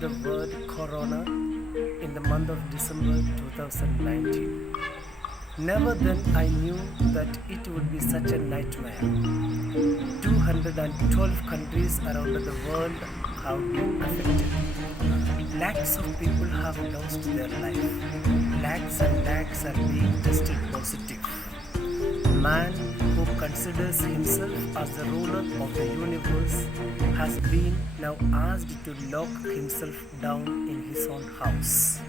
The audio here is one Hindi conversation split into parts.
the word corona in the month of December 2019. Never then I knew that it would be such a nightmare. 212 countries around the world have been affected. Lakhs of people have lost their life. Lakhs and lakhs are being tested positive. Man who considers himself as the ruler of the universe has been now asked to lock himself down in his own house.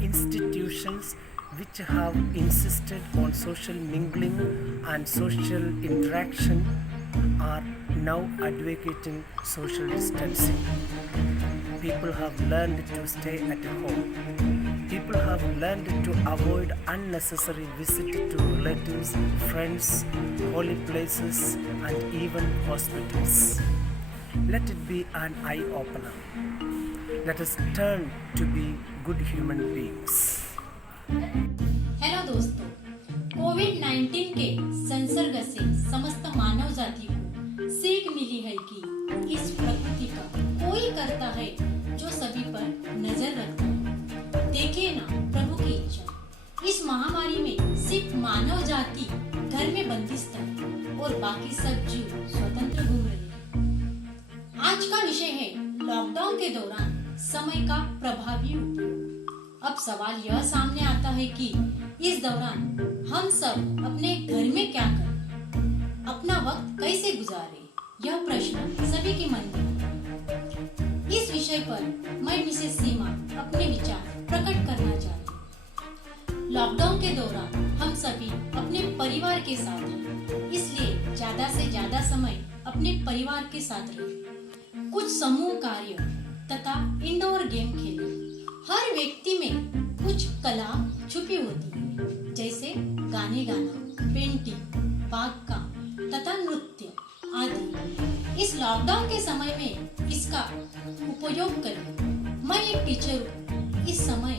Institutions which have insisted on social mingling and social interaction are now advocating social distancing. People have learned to stay at home. People have learned to avoid unnecessary visit to relatives, friends, holy places, and even hospitals. Let it be an eye-opener. Let us turn to be good human beings. Hello दोस्तों, कोविड-19 के संसर्ग से समस्त मानव जाति को सीख मिली है कि इस प्रकृति का कोई करता है जो सभी पर नजर रखता है। देखिए ना प्रभु की इच्छा। इस महामारी में सिर्फ मानव जाति घर में बंदिस्त है और बाकी सब जीव स्वतंत्र घूम रहे हैं। आज का विषय है लॉकडाउन के दौरान समय का प्रभावी उपयोग। अब सवाल यह सामने आता है कि इस दौरान हम सब अपने घर में क्या करें, अपना वक्त कैसे गुजारें? यह प्रश्न सभी के मन में है। इस विषय पर मैं मिसेस सीमा अपने विचार प्रकट करना चाहती हूँ। लॉकडाउन के दौरान हम सभी अपने परिवार के साथ हैं, इसलिए ज्यादा से ज्यादा समय अपने परिवार के साथ रहें। कुछ समूह कार्य तथा इंडोर गेम खेलें। हर व्यक्ति में कुछ कला छुपी होती है, जैसे गाने गाना, पेंटिंग, बागकाम तथा नृत्य आदि। इस लॉकडाउन के समय में इसका उपयोग करें। मैं एक टीचर हूँ। इस समय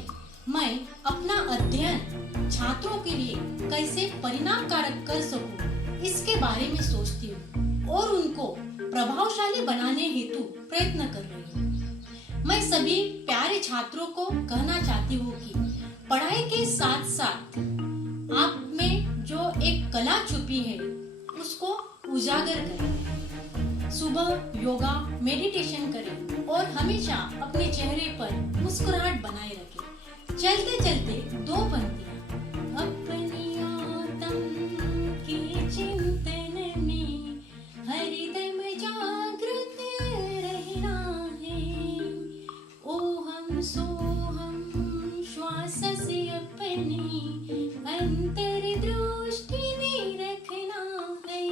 मैं अपना अध्ययन छात्रों के लिए कैसे परिणामकारक कर सकूं, इसके बारे में सोचती हूँ और उनको प्रभावशाली बनाने हेतु प्रयत्न कर रही हूँ। मैं सभी प्यारे छात्रों को कहना चाहती हूँ कि पढ़ाई के साथ साथ आप में जो एक कला छुपी है उसको उजागर करें। सुबह योगा, मेडिटेशन करें और हमेशा अपने चेहरे पर मुस्कुराहट बनाए रखें। चलते चलते दो पंक्तियाँ। अपनी आत्म की चिंतन में हरदम जागृत रहना है। ओहम सोहम श्वास से अपनी अंतर दृष्टि में रखना है।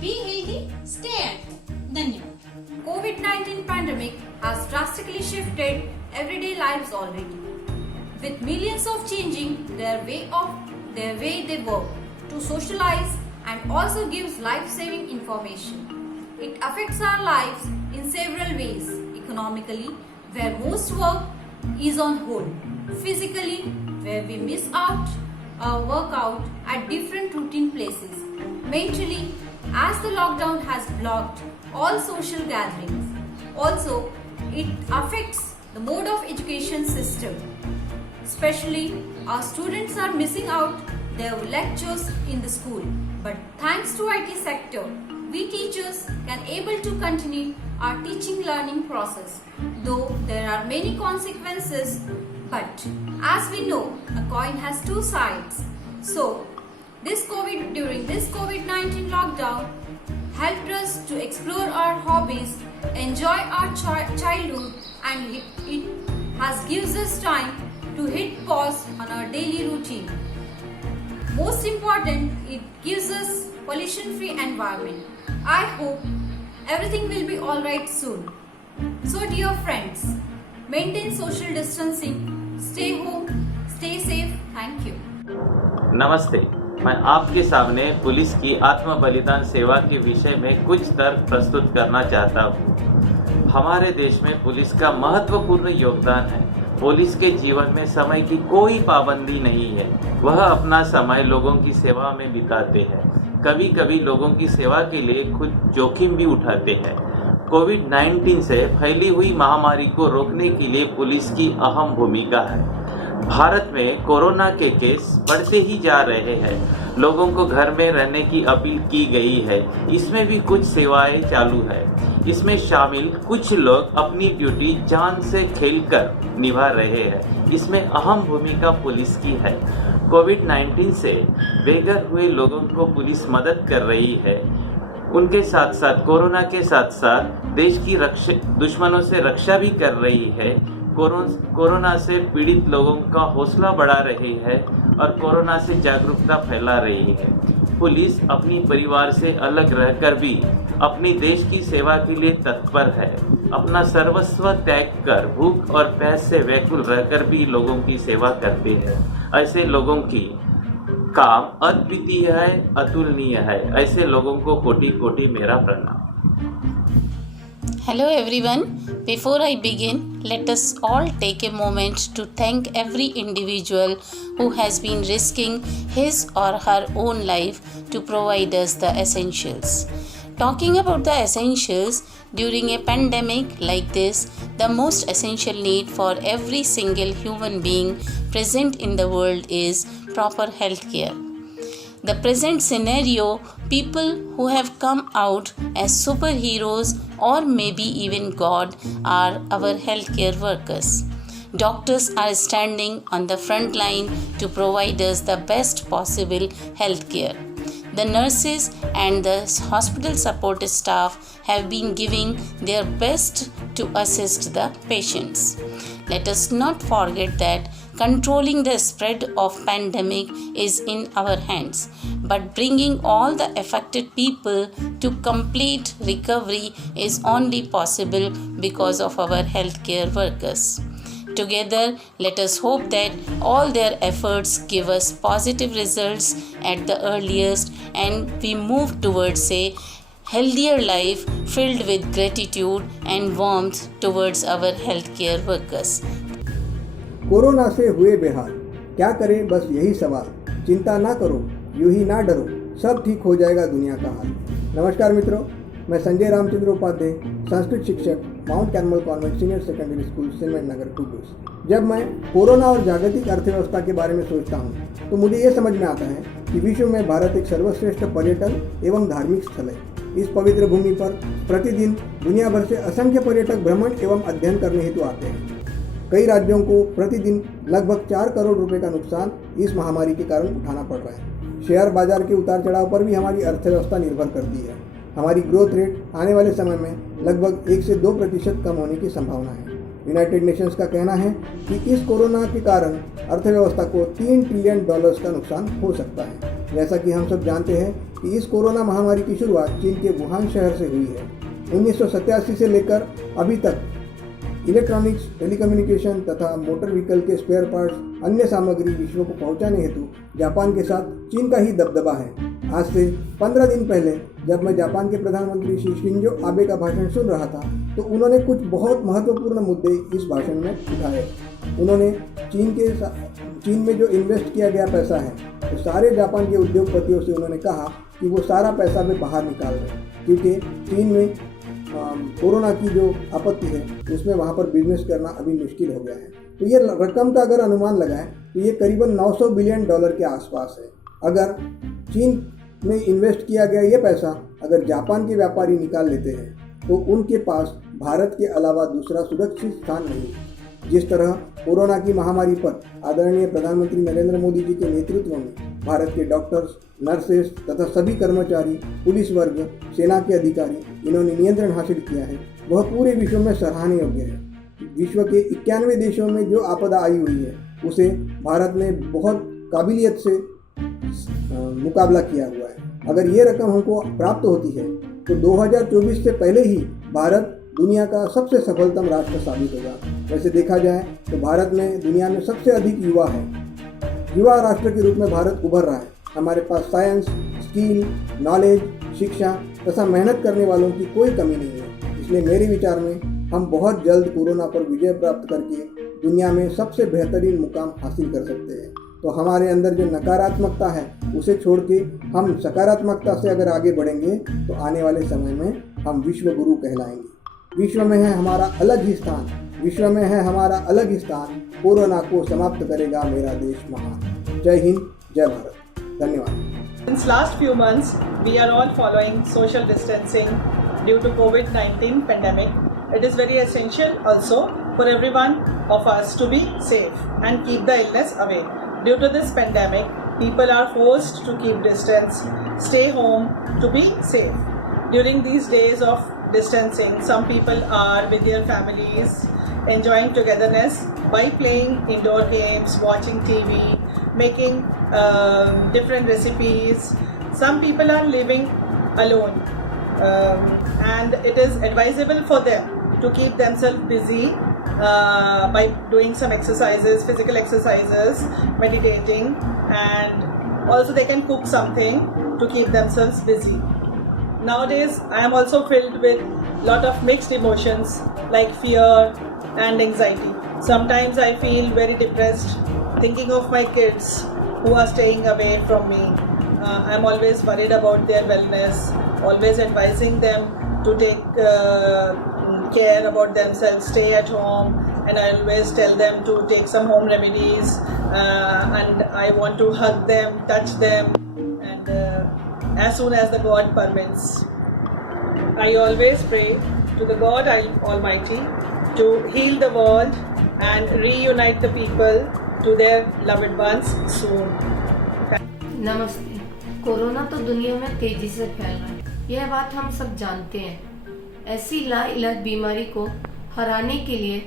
Be healthy, stay at home. धन्यवाद। COVID-19 pandemic has drastically shifted everyday lives already, with millions of changing their way they work to socialize and also gives life-saving information. It affects our lives in several ways. Economically, where most work is on hold. Physically, where we miss out our workout at different routine places. Mentally, as the lockdown has blocked all social gatherings. Also, it affects the mode of education system. Especially, our students are missing out their lectures in the school. But thanks to IT sector, we teachers can able to continue our teaching learning process. Though there are many consequences, but as we know, a coin has two sides. So, during this COVID-19 lockdown helped us to explore our hobbies, enjoy our childhood, and it has gives us time to hit pause on our daily routine. Most important, it gives us pollution-free environment. I hope everything will be alright soon. So dear friends, maintain social distancing, stay home, stay safe. Thank you. नमस्ते, मैं आपके सामने पुलिस की आत्म बलिदान सेवा के विषय में कुछ तर्क प्रस्तुत करना चाहता हूँ। हमारे देश में पुलिस का महत्वपूर्ण योगदान है। पुलिस के जीवन में समय की कोई पाबंदी नहीं है। वह अपना समय लोगों की सेवा में बिताते हैं। कभी कभी लोगों की सेवा के लिए खुद जोखिम भी उठाते हैं। कोविड-19 से फैली हुई महामारी को रोकने के लिए पुलिस की अहम भूमिका है। भारत में कोरोना के केस बढ़ते ही जा रहे हैं। लोगों को घर में रहने की अपील की गई है। इसमें भी कुछ सेवाएं चालू है। इसमें शामिल कुछ लोग अपनी ड्यूटी जान से खेलकर निभा रहे हैं। इसमें अहम भूमिका पुलिस की है। कोविड-19 से बेघर हुए लोगों को पुलिस मदद कर रही है। उनके साथ साथ कोरोना के साथ साथ देश की दुश्मनों से रक्षा भी कर रही है। कोरोना से पीड़ित लोगों का हौसला बढ़ा रही है और कोरोना से जागरूकता फैला रही है। पुलिस अपनी परिवार से अलग रहकर भी अपनी देश की सेवा के लिए तत्पर है। अपना सर्वस्व त्याग कर भूख और प्यास से व्याकुल रहकर भी लोगों की सेवा करते हैं। ऐसे लोगों की काम अद्वितीय है, अतुलनीय है। ऐसे लोगों को कोटि कोटि मेरा प्रणाम। Hello everyone. Before I begin, let us all take a moment to thank every individual who has been risking his or her own life to provide us the essentials. Talking about the essentials, during a pandemic like this, the most essential need for every single human being present in the world is proper health care. The present scenario, people who have come out as superheroes or maybe even God are our healthcare workers. Doctors are standing on the front line to provide us the best possible healthcare. The nurses and the hospital support staff have been giving their best to assist the patients. Let us not forget that controlling the spread of pandemic is in our hands, but bringing all the affected people to complete recovery is only possible because of our healthcare workers. Together, let us hope that all their efforts give us positive results at the earliest and we move towards a healthier life filled with gratitude and warmth towards our healthcare workers. Corona से हुए बेहाल, क्या करें बस यही सवाल। चिंता ना करो, यूं ही ना डरो, सब ठीक हो जाएगा दुनिया का हाल। नमस्कार मित्रों, मैं संजय रामचंद्र उपाध्याय, संस्कृत शिक्षक, Mount Carmel convent senior secondary school, Simran Nagar, Kudus. जब मैं कोरोना और जागतिक अर्थव्यवस्था के बारे में सोचता हूँ तो मुझे ये समझ में आता है कि विश्व में भारत एक सर्वश्रेष्ठ पर्यटन एवं धार्मिक स्थल है। इस पवित्र भूमि पर प्रतिदिन दुनिया भर से असंख्य पर्यटक भ्रमण एवं अध्ययन करने हेतु आते हैं। कई राज्यों को प्रतिदिन लगभग 4 करोड़ रुपए का नुकसान इस महामारी के कारण उठाना पड़ रहा है। शेयर बाजार के उतार चढ़ाव पर भी हमारी अर्थव्यवस्था निर्भर करती है। हमारी ग्रोथ रेट आने वाले समय में लगभग 1 से 2% कम होने की संभावना है। यूनाइटेड नेशंस का कहना है कि इस कोरोना के कारण अर्थव्यवस्था को $3 ट्रिलियन का नुकसान हो सकता है। जैसा कि हम सब जानते हैं कि इस कोरोना महामारी की शुरुआत चीन के वुहान शहर से हुई है। 1987 से लेकर अभी तक इलेक्ट्रॉनिक्स, टेलीकम्युनिकेशन तथा मोटर व्हीकल के स्पेयर पार्ट्स, अन्य सामग्री विश्व को पहुंचाने हेतु जापान के साथ चीन का ही दबदबा है। आज से 15 दिन पहले जब मैं जापान के प्रधानमंत्री श्री शिंजो आबे का भाषण सुन रहा था तो उन्होंने कुछ बहुत महत्वपूर्ण मुद्दे इस भाषण में उठाए। उन्होंने चीन में जो इन्वेस्ट किया गया पैसा है तो सारे जापान के उद्योगपतियों से उन्होंने कहा कि वो सारा पैसा वे बाहर निकाल दें, क्योंकि चीन में कोरोना की जो आपत्ति है उसमें वहाँ पर बिजनेस करना अभी मुश्किल हो गया है। तो ये रकम का अगर अनुमान लगाएं तो ये करीबन $900 बिलियन के आसपास है। अगर चीन में इन्वेस्ट किया गया ये पैसा अगर जापान के व्यापारी निकाल लेते हैं तो उनके पास भारत के अलावा दूसरा सुरक्षित स्थान नहीं। जिस तरह कोरोना की महामारी पर आदरणीय प्रधानमंत्री नरेंद्र मोदी जी के नेतृत्व में भारत के डॉक्टर्स, नर्सेस तथा सभी कर्मचारी, पुलिस वर्ग, सेना के अधिकारी इन्होंने नियंत्रण हासिल किया है, वह पूरे विश्व में सराहनीय योग्य है। विश्व के 91 देशों में जो आपदा आई हुई है उसे भारत ने बहुत काबिलियत से मुकाबला किया हुआ है। अगर ये रकम हमको प्राप्त होती है तो 2024 से पहले ही भारत दुनिया का सबसे सफलतम राष्ट्र साबित होगा। वैसे देखा जाए तो भारत में दुनिया में सबसे अधिक युवा है। युवा राष्ट्र के रूप में भारत उभर रहा है। हमारे पास साइंस, स्किल, नॉलेज, शिक्षा तथा मेहनत करने वालों की कोई कमी नहीं है। इसलिए मेरे विचार में हम बहुत जल्द कोरोना पर विजय प्राप्त करके दुनिया में सबसे बेहतरीन मुकाम हासिल कर सकते हैं। तो हमारे अंदर जो नकारात्मकता है उसे छोड़ के हम सकारात्मकता से अगर आगे बढ़ेंगे तो आने वाले समय में हम विश्व गुरु कहलाएंगे। विश्व में है हमारा अलग ही स्थान, विश्व में है हमारा अलग ही स्थान, कोरोना को समाप्त करेगा मेरा देश महान। जय हिंद, जय भारत। धन्यवाद। Since last few months, we are all following social distancing due to COVID-19 pandemic. It is very essential also for everyone of us to be safe and keep the illness away. Due to this pandemic, people are forced to keep distance, stay home to be safe. During these days of distancing, some people are with their families, enjoying togetherness by playing indoor games, watching TV, making different recipes. Some people are living alone, and it is advisable for them to keep themselves busy by doing some exercises, physical exercises, meditating, and also they can cook something to keep themselves busy. Nowadays, I am also filled with lot of mixed emotions like fear and anxiety. Sometimes I feel very depressed thinking of my kids who are staying away from me. I'm always worried about their wellness, always advising them to take care about themselves, stay at home, and I always tell them to take some home remedies, and I want to hug them, touch them, and as soon as the God permits. I always pray to the God Almighty to heal the world and reunite the people to their loved ones soon. नमस्ते। कोरोना तो दुनिया में तेजी से फैल रहा है, यह बात हम सब जानते हैं। ऐसी लाइलाज बीमारी को हराने के लिए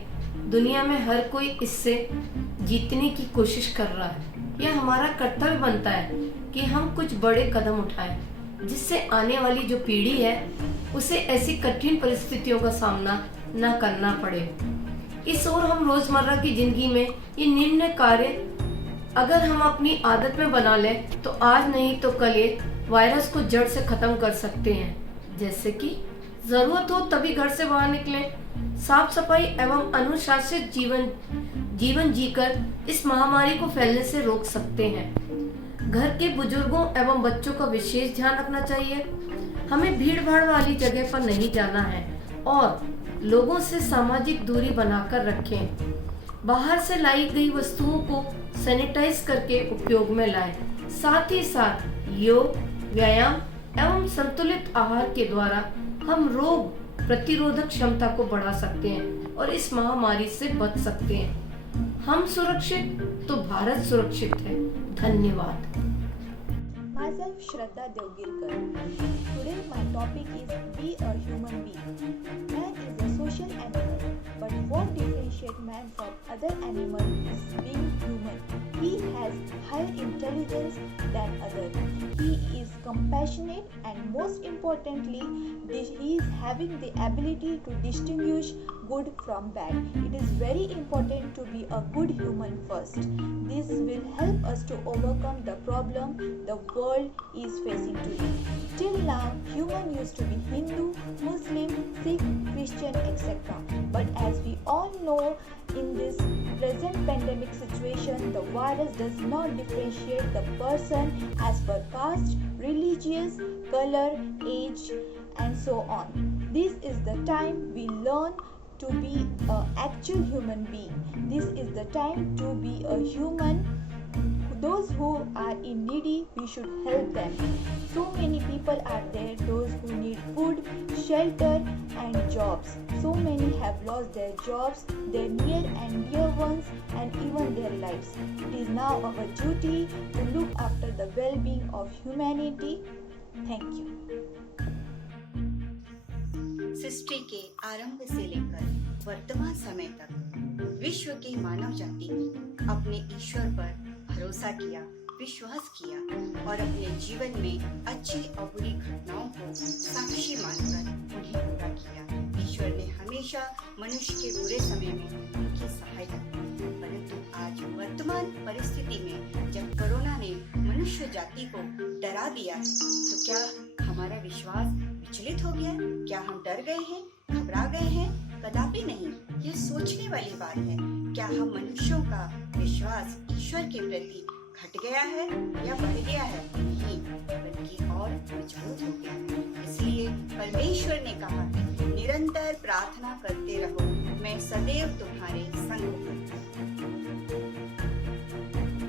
दुनिया में हर कोई इससे जीतने की कोशिश कर रहा है। यह हमारा कर्तव्य बनता है कि हम कुछ बड़े कदम उठाएं, जिससे आने वाली जो पीढ़ी है उसे ऐसी कठिन परिस्थितियों का सामना न करना पड़े। इस ओर हम रोजमर्रा की जिंदगी में ये निम्न कार्य अगर हम अपनी आदत में बना लें तो आज नहीं तो कल ये वायरस को जड़ से खत्म कर सकते हैं। जैसे कि जरूरत हो तभी घर से बाहर निकलें, साफ सफाई एवं अनुशासित जीवन जीकर इस महामारी को फैलने से रोक सकते हैं। घर के बुजुर्गों एवं बच्चों का विशेष ध्यान रखना चाहिए। हमें भीड़ भाड़ वाली जगह पर नहीं जाना है और लोगों से सामाजिक दूरी बनाकर रखें। बाहर से लाई गई वस्तुओं को सैनिटाइज करके उपयोग में लाएं। साथ ही साथ योग, व्यायाम एवं संतुलित आहार के द्वारा हम रोग प्रतिरोधक क्षमता को बढ़ा सकते हैं और इस महामारी से बच सकते हैं। हम सुरक्षित तो भारत सुरक्षित है। धन्यवाद। Myself Shraddha Devgirkar. Today my topic is be a human being. Man is a social animal, but what differentiates man from other animals is being human. He has higher intelligence than others. He is compassionate and most importantly, he is having the ability to distinguish good from bad. It is very important to be a good human first. This will help us to overcome the problem the world is facing today. Till now, human used to be Hindu, Muslim, Sikh, Christian, etc. But as we all know, in this present pandemic situation, the virus does not differentiate the person as per caste, religious, color, age, and so on. This is the time we learn to be an actual human being. This is the time to be a human. Those who are in needy, we should help them. So many people are there, those who need food, shelter and jobs. So many have lost their jobs, their near and dear ones and even their lives. It is now our duty to look after the well-being of humanity. Thank you. सृष्टि के आरंभ से लेकर वर्तमान समय तक विश्व की मानव जाति ने अपने ईश्वर पर भरोसा किया, विश्वास किया और अपने जीवन में अच्छी और बुरी घटनाओं को साक्षी मानकर उन्हें पूरा किया। ईश्वर ने हमेशा मनुष्य के बुरे समय में उनकी सहायता की, परंतु आज वर्तमान परिस्थिति में जब कोरोना ने मनुष्य जाति को डरा दिया है, तो क्या हमारा विश्वास विचलित हो गया? क्या हम डर गए हैं, घबरा गए हैं? कदापि नहीं। ये सोचने वाली बात है। क्या हम मनुष्यों का विश्वास ईश्वर के प्रति घट गया है या बढ़ गया है? नहीं, बल्कि और मजबूत हो गया है। इसलिए परमेश्वर ने कहा, निरंतर प्रार्थना प्रार्थना करते रहो, मैं सदैव तुम्हारे संग हूँ।